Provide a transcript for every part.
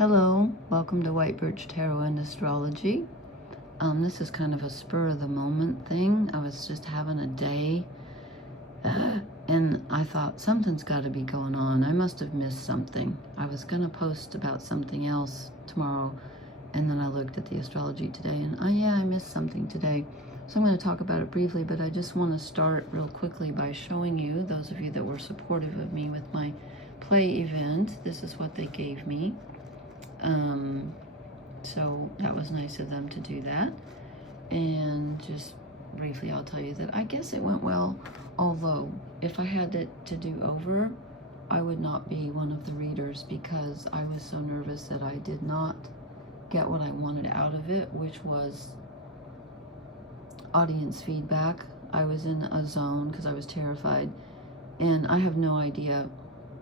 Hello, welcome to White Birch Tarot and Astrology. This is kind of a spur of the moment thing. I was just having a day and I thought something's got to be going on. I must have missed something. I was going to post about something else tomorrow, and then I looked at the astrology today and I missed something today. So I'm going to talk about it briefly, but I just want to start real quickly by showing you, those of you that were supportive of me with my play event, this is what they gave me. So that was nice of them to do that. And just briefly, I'll tell you that I guess it went well, although if I had it to do over, I would not be one of the readers because I was so nervous that I did not get what I wanted out of it, which was audience feedback. I was in a zone because I was terrified, and I have no idea,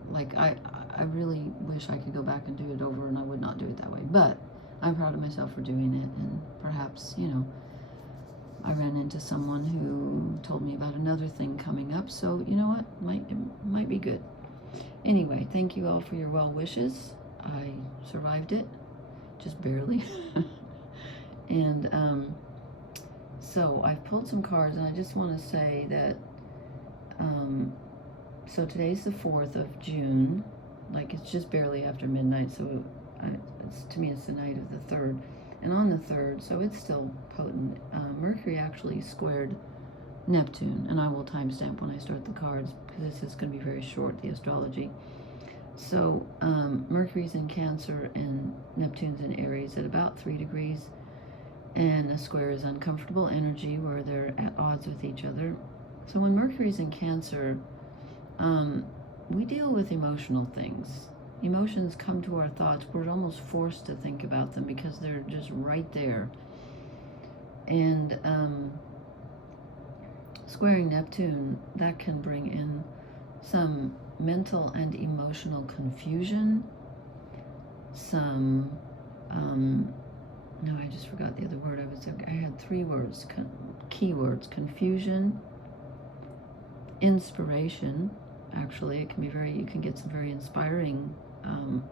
like I really wish I could go back and do it over, and I would not do it that way, but I'm proud of myself for doing it. And perhaps, you know, I ran into someone who told me about another thing coming up, so you know what, it might be good. Anyway, thank you all for your well wishes. I survived it, just barely. And so I've pulled some cards, and I just want to say that so today's the 4th of June, like it's just barely after midnight, so to me it's the night of the 3rd, and on the 3rd, so it's still potent, Mercury actually squared Neptune, and I will timestamp when I start the cards because this is going to be very short, the astrology. So Mercury's in Cancer and Neptune's in Aries at about 3 degrees, and a square is uncomfortable energy where they're at odds with each other. So when Mercury's in Cancer, we deal with emotional things. Emotions come to our thoughts. We're almost forced to think about them because they're just right there. And squaring Neptune, that can bring in some mental and emotional confusion, some no, I just forgot the other word. I had 3 words, keywords: confusion, inspiration. Actually, it can be you can get some very inspiring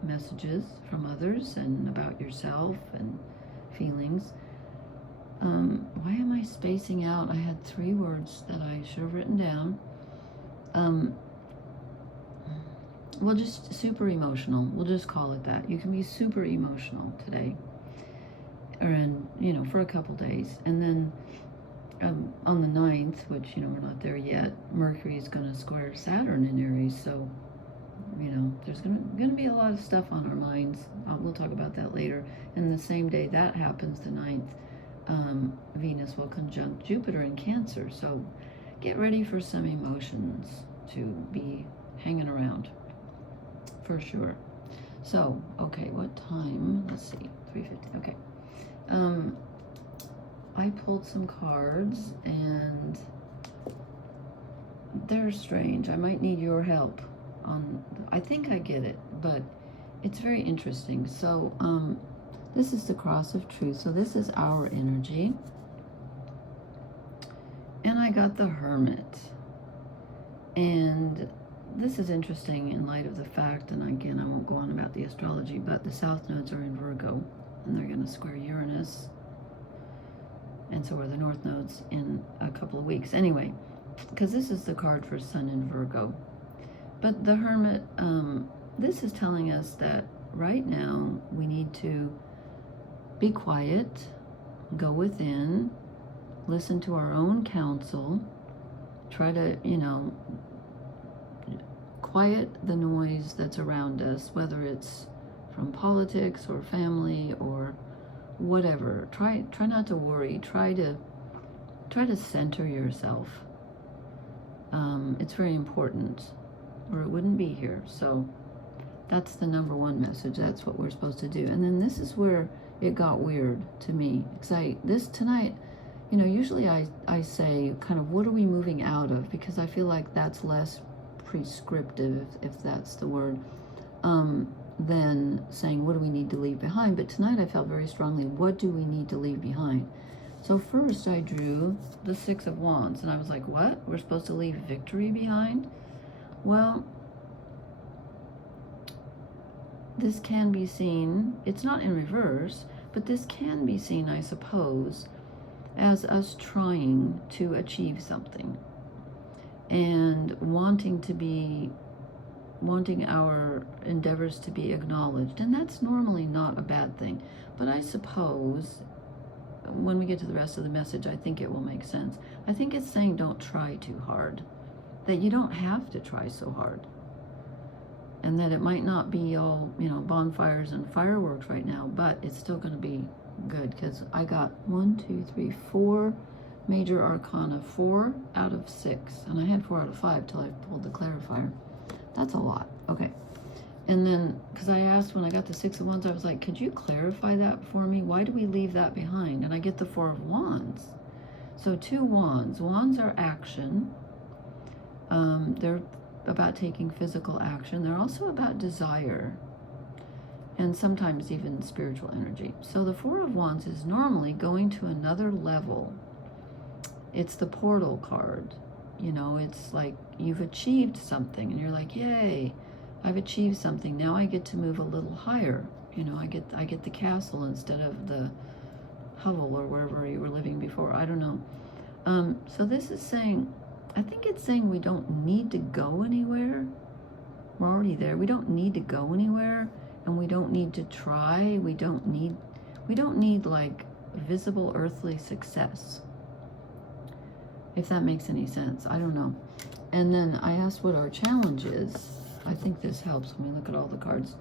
messages from others and about yourself and feelings. Why am I spacing out? I had 3 words that I should have written down. Well, just super emotional. We'll just call it that. You can be super emotional today, or for a couple days. And then on the 9th, which, we're not there yet, Mercury is going to square Saturn in Aries. So, there's going to be a lot of stuff on our minds. We'll talk about that later. And the same day that happens, the 9th, Venus will conjunct Jupiter in Cancer. So get ready for some emotions to be hanging around, for sure. So, okay, what time? Let's see, 3:50. Okay. I pulled some cards, and they're strange. I might need your help on, I think I get it, but it's very interesting. So, this is the Cross of Truth. So this is our energy. And I got the Hermit. And this is interesting in light of the fact, and again, I won't go on about the astrology, but the South nodes are in Virgo, and they're going to square Uranus. And so are the North nodes in a couple of weeks. Anyway, because this is the card for Sun in Virgo. But the Hermit, this is telling us that right now we need to be quiet, go within, listen to our own counsel, try to, quiet the noise that's around us, whether it's from politics or family or whatever. Try not to worry. Try to center yourself. It's very important, or it wouldn't be here. So that's the number 1 message. That's what we're supposed to do. And then this is where it got weird to me, because this tonight, usually I say kind of, what are we moving out of? Because I feel like that's less prescriptive, if that's the word, than saying, what do we need to leave behind? But tonight I felt very strongly, what do we need to leave behind? So first I drew the 6 of Wands, and I was like, what? We're supposed to leave victory behind? Well, this can be seen, it's not in reverse, but this can be seen, I suppose, as us trying to achieve something and wanting our endeavors to be acknowledged. And that's normally not a bad thing. But I suppose when we get to the rest of the message, I think it will make sense. I think it's saying don't try too hard, that you don't have to try so hard. And that it might not be all, bonfires and fireworks right now, but it's still going to be good, because I got 4 major arcana, 4 out of 6, and I had 4 out of 5 till I pulled the clarifier. That's a lot. Okay. And then, because I asked when I got the 6 of Wands, I was like, could you clarify that for me? Why do we leave that behind? And I get the 4 of Wands. So 2 Wands. Wands are action. They're about taking physical action. They're also about desire, and sometimes even spiritual energy. So the 4 of Wands is normally going to another level. It's the portal card. It's like you've achieved something and you're like, yay, I've achieved something. Now I get to move a little higher. I get the castle instead of the hovel or wherever you were living before. I don't know. So this is saying, I think it's saying we don't need to go anywhere. We're already there. We don't need to go anywhere, and we don't need to try. We don't need like visible earthly success. If that makes any sense. I don't know. And then I asked what our challenge is. I think this helps when we look at all the cards.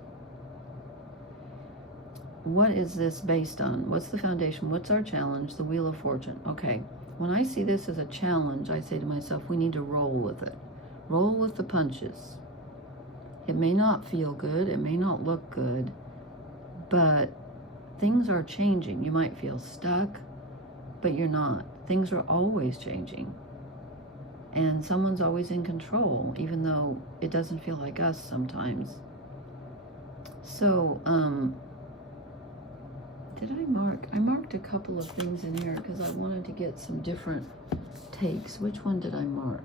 What is this based on? What's the foundation? What's our challenge? The Wheel of Fortune. Okay. When I see this as a challenge, I say to myself, we need to roll with it. Roll with the punches. It may not feel good. It may not look good. But things are changing. You might feel stuck, but you're not. Things are always changing. And someone's always in control, even though it doesn't feel like us sometimes. So, did I mark? I marked a couple of things in here because I wanted to get some different takes. Which one did I mark?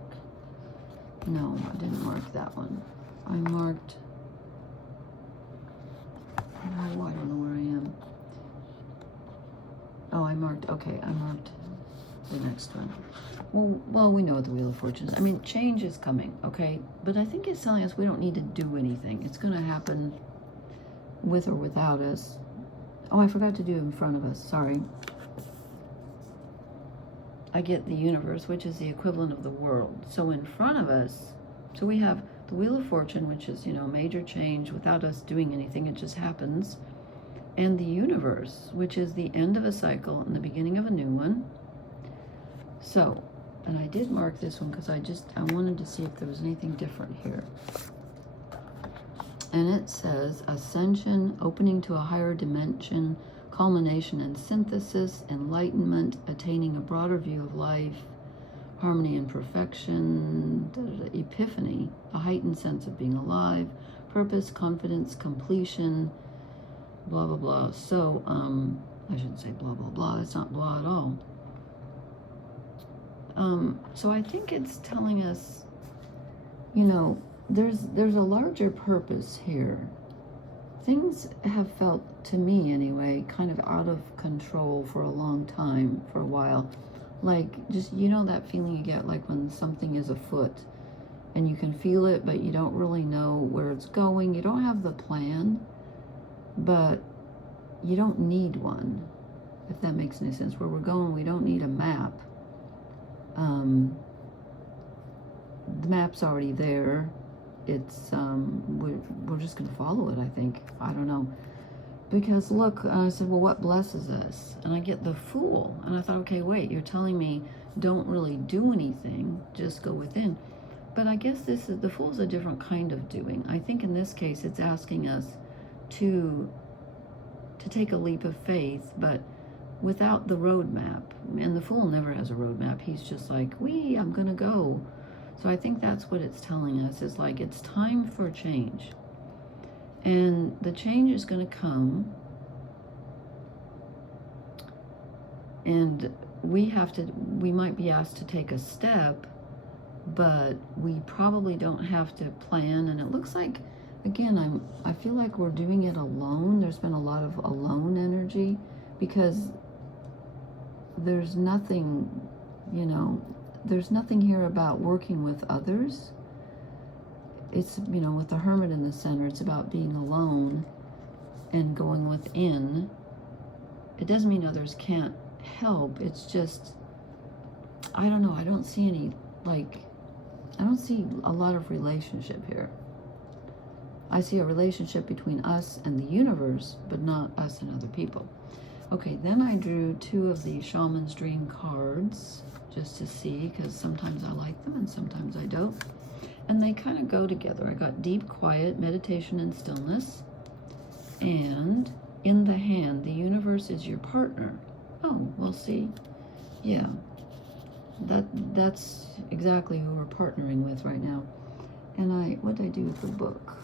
No, I didn't mark that one. I marked... Oh, I don't know where I am. Oh, I marked the next one. Well, we know what the Wheel of Fortune is. I mean, change is coming, okay? But I think it's telling us we don't need to do anything. It's going to happen with or without us. Oh, I forgot to do in front of us. Sorry. I get the universe, which is the equivalent of the world. So in front of us, so we have the Wheel of Fortune, which is, major change without us doing anything. It just happens. And the universe, which is the end of a cycle and the beginning of a new one. So, and I did mark this one because I wanted to see if there was anything different here. And it says ascension, opening to a higher dimension, culmination and synthesis, enlightenment, attaining a broader view of life, harmony and perfection, epiphany, a heightened sense of being alive, purpose, confidence, completion, blah, blah, blah. So, I shouldn't say blah, blah, blah. It's not blah at all. So I think it's telling us, there's a larger purpose here. Things have felt, to me anyway, kind of out of control for a long time, for a while. Like, just, that feeling you get like when something is afoot and you can feel it, but you don't really know where it's going. You don't have the plan, but you don't need one, if that makes any sense. Where we're going, we don't need a map. The map's already there. It's we're just gonna follow it, I think. I don't know, because look, I said, well, what blesses us? And I get the Fool, and I thought, okay, wait, you're telling me don't really do anything, just go within. But I guess the Fool's a different kind of doing. I think in this case it's asking us to take a leap of faith, but without the roadmap. And the Fool never has a roadmap. He's just like, I'm gonna go. So I think that's what it's telling us, is like, it's time for change. And the change is gonna come. And we might be asked to take a step, but we probably don't have to plan. And it looks like again, I feel like we're doing it alone. There's been a lot of alone energy because there's nothing, you know, there's nothing here about working with others. It's, you know, with the Hermit in the center, it's about being alone and going within. It doesn't mean others can't help. It's just, I don't know. I don't see any, like, I don't see a lot of relationship here. I see a relationship between us and the universe, but not us and other people. Okay, then I drew 2 of the Shaman's Dream cards just to see, because sometimes I like them and sometimes I don't. And they kind of go together. I got deep quiet, meditation and stillness. And in the hand, the universe is your partner. Oh, well, see, yeah, that's exactly who we're partnering with right now. And what did I do with the book?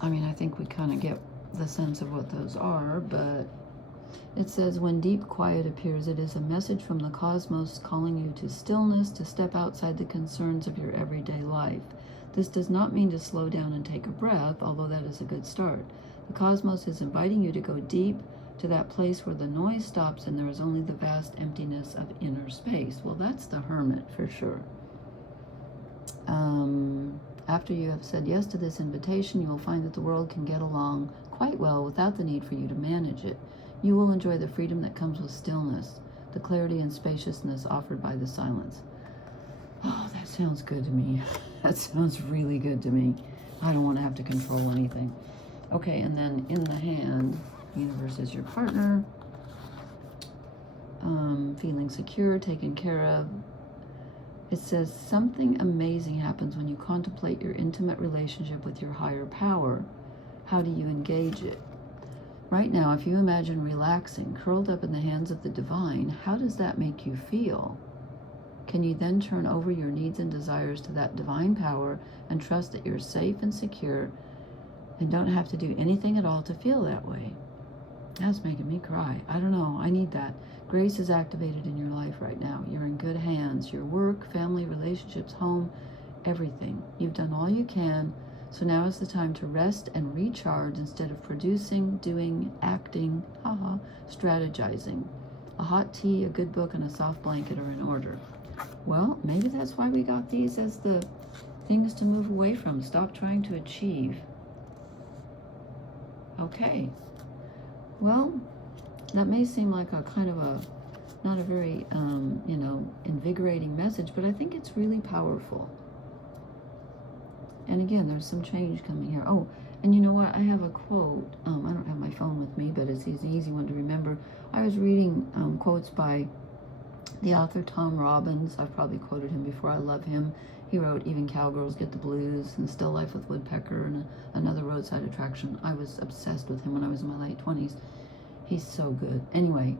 I mean, I think we kind of get the sense of what those are, but it says, when deep quiet appears, it is a message from the cosmos calling you to stillness, to step outside the concerns of your everyday life. This does not mean to slow down and take a breath, although that is a good start. The cosmos is inviting you to go deep, to that place where the noise stops and there is only the vast emptiness of inner space. Well, that's the Hermit for sure. After you have said yes to this invitation, you will find that the world can get along quite well without the need for you to manage it. You will enjoy the freedom that comes with stillness, the clarity and spaciousness offered by the silence. Oh, that sounds good to me. That sounds really good to me. I don't want to have to control anything. Okay, and then in the hand, universe is your partner. Feeling secure, taken care of. It says, something amazing happens when you contemplate your intimate relationship with your higher power. How do you engage it? Right now, if you imagine relaxing, curled up in the hands of the divine, how does that make you feel? Can you then turn over your needs and desires to that divine power and trust that you're safe and secure and don't have to do anything at all to feel that way? That's making me cry. I don't know. I need that. Grace is activated in your life right now. You're in good hands. Your work, family, relationships, home, everything. You've done all you can. So now is the time to rest and recharge instead of producing, doing, acting, strategizing. A hot tea, a good book, and a soft blanket are in order. Well, maybe that's why we got these as the things to move away from. Stop trying to achieve. Okay. Well, that may seem like a kind of a, not a very, invigorating message, but I think it's really powerful. And again, there's some change coming here. Oh, and you know what? I have a quote. I don't have my phone with me, but it's an easy one to remember. I was reading quotes by the author Tom Robbins. I've probably quoted him before. I love him. He wrote Even Cowgirls Get the Blues and Still Life with Woodpecker and Another Roadside Attraction. I was obsessed with him when I was in my late 20s. He's so good. Anyway,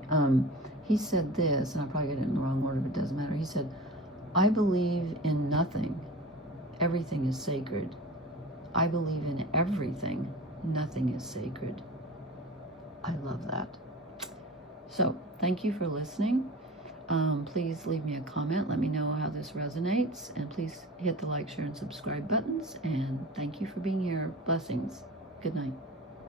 he said this, and I probably got it in the wrong order, but it doesn't matter. He said, I believe in nothing. Everything is sacred. I believe in everything. Nothing is sacred. I love that. So, thank you for listening. Please leave me a comment. Let me know how this resonates. And please hit the like, share, and subscribe buttons. And thank you for being here. Blessings. Good night.